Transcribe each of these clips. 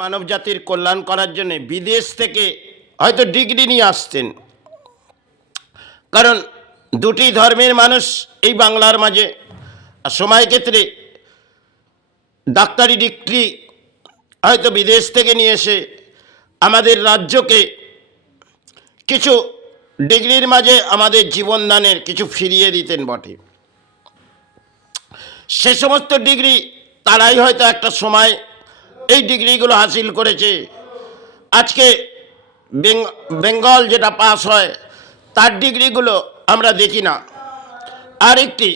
মানব জাতির কল্যাণ করার জন্য বিদেশ থেকে হয়তো ডিগ্রি নিয়ে আসতেন, কারণ দুটি ধর্মের মানুষ এই বাংলার মাঝে সময় ক্ষেত্রে ডাক্তারি ডিগ্রি হয়তো বিদেশ থেকে নিয়ে এসে আমাদের রাজ্যকে কিছু ডিগ্রির মাঝে আমাদের জীবনদানের কিছু ফিরিয়ে দিতেন বটে। সে সমস্ত ডিগ্রি তারাই হয়তো একটা সময় এই ডিগ্রিগুলো হাসিল করেছে। আজকে বেঙ্গল যেটা পাস হয় তার ডিগ্রিগুলো আমরা দেখি না। আর একটি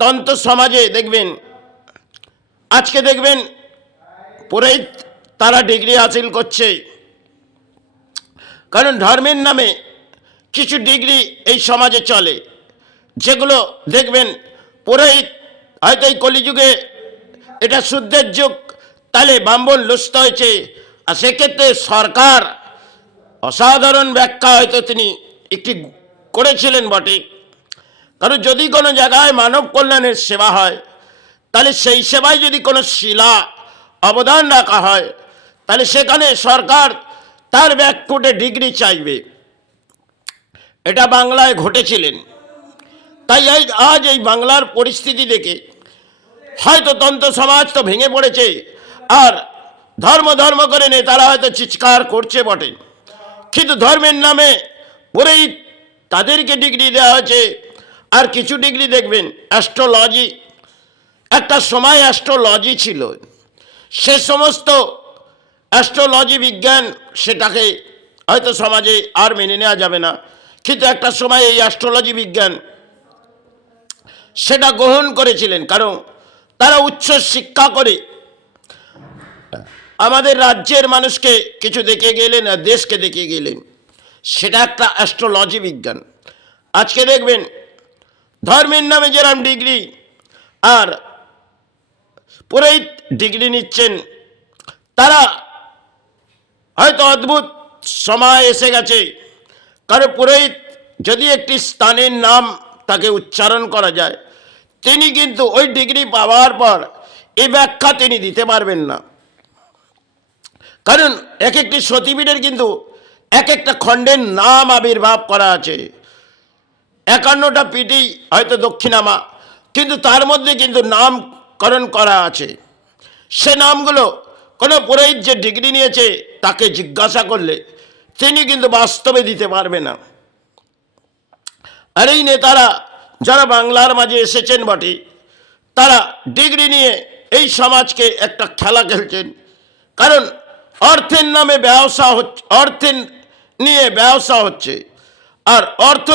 তন্ত্র সমাজে দেখবেন, আজকে দেখবেন পুরোহিত তারা ডিগ্রি হাসিল করছে, কারণ ধর্মের নামে কিছু ডিগ্রি এই সমাজে চলে, যেগুলো দেখবেন পুরোহিত হয়তো এই কলিযুগে এটা শুদ্ধের যুগ, তাহলে ব্রাহ্মণ লুষ্ট হয়েছে। আর সেক্ষেত্রে সরকার অসাধারণ ব্যাখ্যা হয়তো তিনি একটি করেছিলেন বটে, কারণ যদি কোনো জায়গায় মানব কল্যাণের সেবা হয়, তাহলে সেই সেবায় যদি কোনো শিলা অবদান রাখা হয়, তাহলে সেখানে সরকার তার ব্যাকফুটে ডিগ্রি চাইবে। এটা বাংলায় ঘটেছিলেন। তাই আজ এই বাংলার পরিস্থিতি দেখে হয়তো তন্ত্র সমাজ তো ভেঙে পড়েছে, আর ধর্ম ধর্ম করে নেতারা হয়তো চিৎকার করছে বটে, কিন্তু ধর্মের নামে পুরোহিত তাদেরকে ডিগ্রি দেওয়া হয়েছে। আর কিছু ডিগ্রি দেখবেন অ্যাস্ট্রোলজি, একটা সময় অ্যাস্ট্রোলজি ছিল, সে সমস্ত অ্যাস্ট্রোলজি বিজ্ঞান সেটাকে হয়তো সমাজে আর মেনে নেওয়া যাবে না, কিন্তু একটা সময় এই অ্যাস্ট্রোলজি বিজ্ঞান সেটা গ্রহণ করেছিলেন, কারণ তারা উচ্চ শিক্ষা করে আমাদের রাজ্যের মানুষকে কিছু দেখিয়ে গেলেন আর দেশকে দেখিয়ে গেলেন। সেটা একটা অ্যাস্ট্রোলজি বিজ্ঞান। আজকে দেখবেন ধর্মের নামে যেরকম ডিগ্রি আর পুরোহিত ডিগ্রি নিচ্ছেন, তারা হয়তো অদ্ভুত সময় এসে গেছে। কারণ পুরোহিত যদি একটি স্থানের নাম তাকে উচ্চারণ করা যায়, তিনি কিন্তু ওই ডিগ্রি পাওয়ার পর এই ব্যাখ্যা তিনি দিতে পারবেন না, কারণ এক একটি সতীপীঠের কিন্তু এক একটা খণ্ডের নাম আবির্ভাব করা আছে। 51টা পীঠই হয়তো দক্ষিণামা, কিন্তু তার মধ্যে কিন্তু নামকরণ করা আছে। সে নামগুলো কোনো পুরোহিত যে ডিগ্রি নিয়েছে তাকে জিজ্ঞাসা করলে তিনি কিন্তু বাস্তবে দিতে পারবে না। আর এই নেতারা যারা বাংলার মাঝে এসেছেন বটে, তারা ডিগ্রি নিয়ে এই সমাজকে একটা খেলা খেলছেন, কারণ অর্থের নামে ব্যবসা হচ্ছে, অর্থের নিয়ে ব্যবসা হচ্ছে। আর অর্থ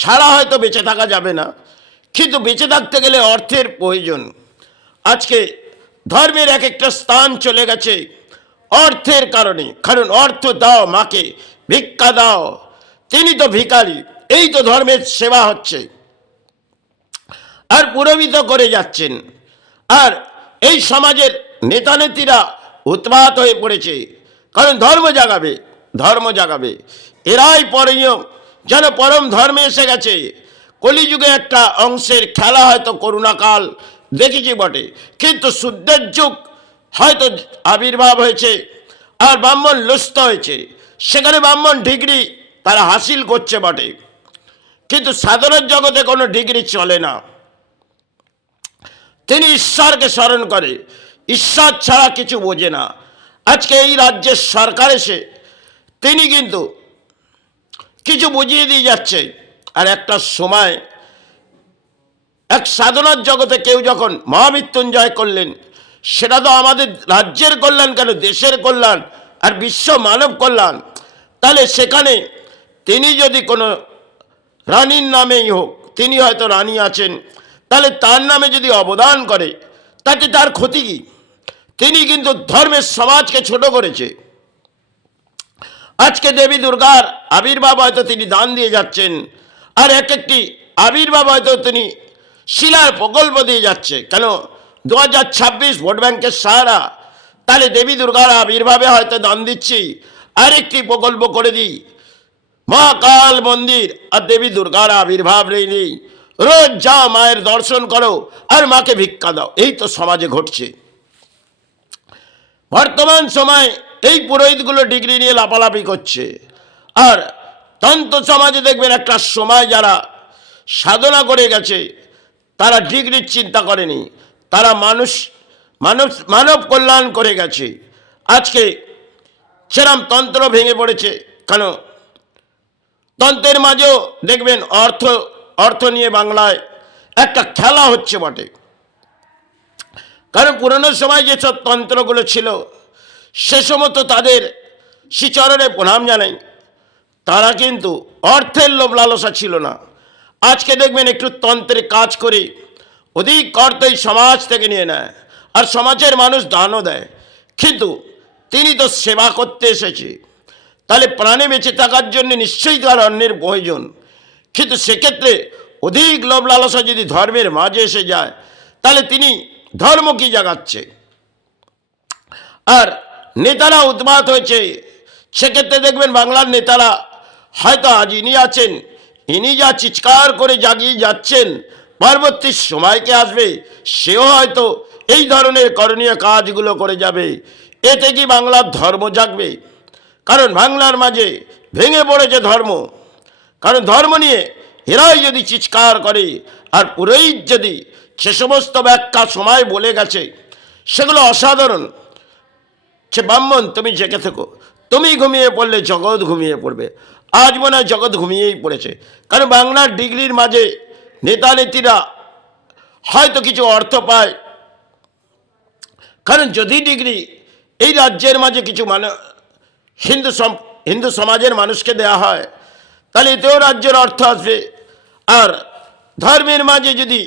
ছাড়া হয়তো বেঁচে থাকা যাবে না, কিন্তু বেঁচে থাকতে গেলে অর্থের প্রয়োজন। আজকে ধর্মের এক একটা স্থান চলে গেছে অর্থের কারণে, কারণ অর্থ দাও মাকে ভিক্ষা দাও, তিনি তো ভিখারি, এই তো ধর্মের সেবা হচ্ছে। আর পুরোহিত করে যাচ্ছেন। আর এই সমাজের নেতা নেত্রীরা উৎপাত হয়ে পড়েছে, কারণ ধর্ম জাগাবে, ধর্ম জাগাবে। এরাই পরীয় যেন পরম ধর্মে এসে গেছে। কলিযুগে একটা অংশের খেলা হয়তো করুণাকাল দেখেছি বটে, কিন্তু শুদ্ধের যুগ হয়তো আবির্ভাব হয়েছে, আর ব্রাহ্মণ লুষ্ট হয়েছে। সেখানে ব্রাহ্মণ ডিগ্রি তারা হাসিল করছে বটে, কিন্তু সাধারণ জগতে কোনো ডিগ্রি চলে না। তিনি ঈশ্বরকে স্মরণ করে, ঈশ্বর ছাড়া কিছু বোঝে না। আজকে এই রাজ্যের সরকার এসে তিনি কিন্তু কিছু বুঝিয়ে দিয়ে যাচ্ছে। আর একটা সময় এক সাধনার জগতে কেউ যখন মহামৃত্যুঞ্জয় করলেন, সেটা তো আমাদের রাজ্যের কল্যাণ কেন, দেশের কল্যাণ আর বিশ্ব মানব কল্যাণ। তাহলে সেখানে তিনি যদি কোনো রানীর নামেই হোক, তিনি হয়তো রানী আছেন, তাহলে তার নামে যদি অবদান করে তাতে তার ক্ষতি কি? তিনি কিন্তু ধর্মের সমাজকে ছোট করেছে। আজকে দেবী দুর্গার আবির্ভাব হয়তো তিনি দান দিয়ে যাচ্ছেন, আর এক একটি আবির্ভাব হয়তো তিনি শিলার প্রকল্প দিয়ে যাচ্ছে। কেন 2026 ভোট ব্যাংকের সাহারা, তাহলে দেবী দুর্গার আবির্ভাবে হয়তো দান দিচ্ছি, আরেকটি প্রকল্প করে দিই মহাকাল মন্দির, আর দেবী দুর্গার আবির্ভাব নেই। রোজ যাও মায়ের দর্শন করো আর মাকে ভিক্ষা দাও। এই তো সমাজে ঘটছে। বর্তমান সময় এই পুরোহিতগুলো ডিগ্রি নিয়ে লাফালাফি করছে। আর তন্ত্র সমাজে দেখবেন একটা সময় যারা সাধনা করে গেছে তারা ডিগ্রির চিন্তা করেনি, তারা মানব কল্যাণ করে গেছে। আজকে সেরম তন্ত্র ভেঙে পড়েছে, কেন তন্ত্রের মাঝেও দেখবেন অর্থ নিয়ে বাংলায় একটা খেলা হচ্ছে বটে। কারণ পুরনো সময় যেসব তন্ত্রগুলো ছিল সে সমস্ত তাদের শ্রীচরণে প্রণাম জানাই, তারা কিন্তু অর্থের লোভ লালসা ছিল না। আজকে দেখবেন একটু তন্ত্রে কাজ করে অধিক অর্থই সমাজ থেকে নিয়ে নেয়, আর সমাজের মানুষ দানও দেয়, কিন্তু তিনি তো সেবা করতে এসেছে, তাহলে প্রাণে বেঁচে থাকার জন্য নিশ্চয়ই তার অন্যের প্রয়োজন। কিন্তু সেক্ষেত্রে অধিক লোভ লালসা যদি ধর্মের মাঝে এসে যায় তাহলে তিনি ধর্ম কি জাগাচ্ছে। আর নেতারা উন্মাদ হয়েছে, সেক্ষেত্রে দেখবেন বাংলার নেতারা হয়তো আজ ইনি আছেন, ইনি যা চিৎকার করে জাগিয়ে যাচ্ছেন, পরবর্তী সময়কে আসবে সেও হয়তো এই ধরনের করণীয় কাজগুলো করে যাবে। এতে কি বাংলার ধর্ম জাগবে? কারণ বাংলার মাঝে ভেঙে পড়েছে ধর্ম। কারণ ধর্ম নিয়ে এরাই যদি চিৎকার করে, আর পুরোহিত যদি সে সমস্ত ব্যাখ্যা সময় বলে গেছে সেগুলো অসাধারণ, সে ব্রাহ্মণ তুমি জেগে থেকো, তুমি ঘুমিয়ে পড়লে জগৎ ঘুমিয়ে পড়বে। আজ মনে হয় জগৎ ঘুমিয়েই পড়েছে, কারণ বাংলার ডিগ্রির মাঝে নেতা নেত্রীরা হয়তো কিছু অর্থ পায়। কারণ যদি ডিগ্রি এই রাজ্যের মাঝে কিছু হিন্দু সমাজের মানুষকে দেয়া হয় তাহলে এতেও রাজ্যের অর্থ আসবে। আর ধর্মের মাঝে যদি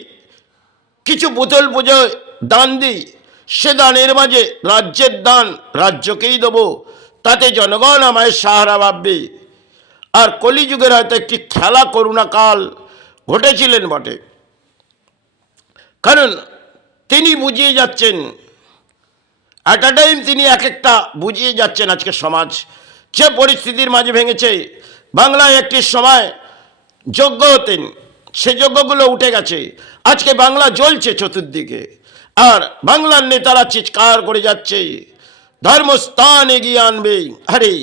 কিছু পুতুল পুজোয় দান দিই, সে দানের মাঝে রাজ্যের দান রাজ্যকেই দেবো, তাতে জনগণ আমায় সাহারা ভাববে। আর কলিযুগের হয়তো একটি খেলা করুণা কাল ঘটেছিলেন বটে, কারণ তিনি বুঝিয়ে যাচ্ছেন অ্যাট আ টাইম, তিনি এক একটা বুঝিয়ে যাচ্ছেন আজকে সমাজ যে পরিস্থিতির মাঝে ভেঙেছে। বাংলায় একটি সময় যজ্ঞ হতেন, সে যজ্ঞগুলো উঠে গেছে, আজকে বাংলা জ্বলছে চতুর্দিকে। আর বাংলার নেতারা চিৎকার করে যাচ্ছে ধর্মস্থান এগিয়ে আনবে। আরে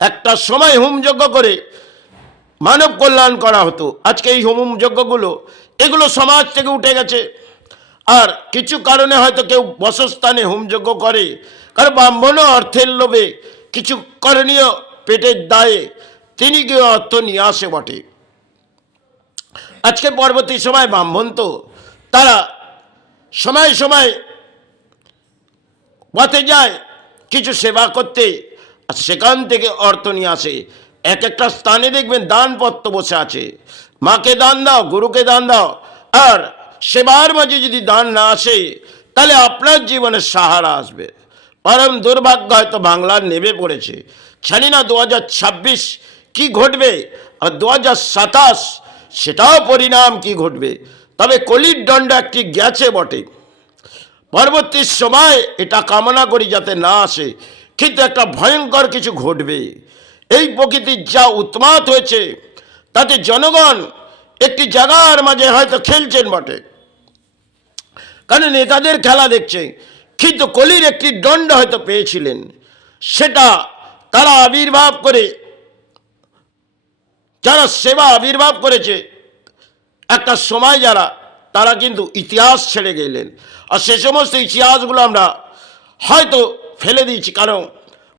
একটা সময় হোমযজ্ঞ করে মানব কল্যাণ করা হতো, আজকে এই হোমযজ্ঞগুলো এগুলো সমাজ থেকে উঠে গেছে। আর কিছু কারণে হয়তো কেউ বসস্থানে হোমযজ্ঞ করে, কারণ ব্রাহ্মণও অর্থের লোভে কিছু করণীয় পেটের দায়ে তিনি কেউ অর্থ নিয়ে আসে বটে। আজকে পরবর্তী সময় ব্রাহ্মণ তো তারা সময় সময় পথে যায় কিছু সেবা করতে, আর সেখান থেকে অর্থ নিয়ে আসে। এক একটা স্থানে দেখবেন দানপত্র বসে আছে, মাকে দান দাও, গুরুকে দান দাও। আর সেবার মাঝে যদি দান না আসে তাহলে আপনার জীবনে সাহারা আসবে। পরম দুর্ভাগ্য হয়তো বাংলার নেমে পড়েছে। জানি না 2026 কি ঘটবে, আর 2027 সেটাও পরিণাম কি ঘটবে। তবে কলির দণ্ড একটি গেছে বটে, পরবর্তী সময় এটা কামনা করি যাতে না আসে, কিন্তু একটা ভয়ঙ্কর কিছু ঘটবে। এই প্রকৃতির যা উন্মাদ হয়েছে তাতে জনগণ একটি জায়গার মাঝে হয়তো খেলছেন বটে, কারণ নেতাদের খেলা দেখছে, কিন্তু কলির একটি দণ্ড হয়তো পেয়েছিলেন, সেটা তারা আবির্ভাব করে, যারা সেবা আবির্ভাব করেছে একটা সময় যারা, তারা কিন্তু ইতিহাস ছেড়ে গেলেন। আর সে সমস্ত ইতিহাসগুলো আমরা হয়তো ফেলে দিয়েছি, কারণ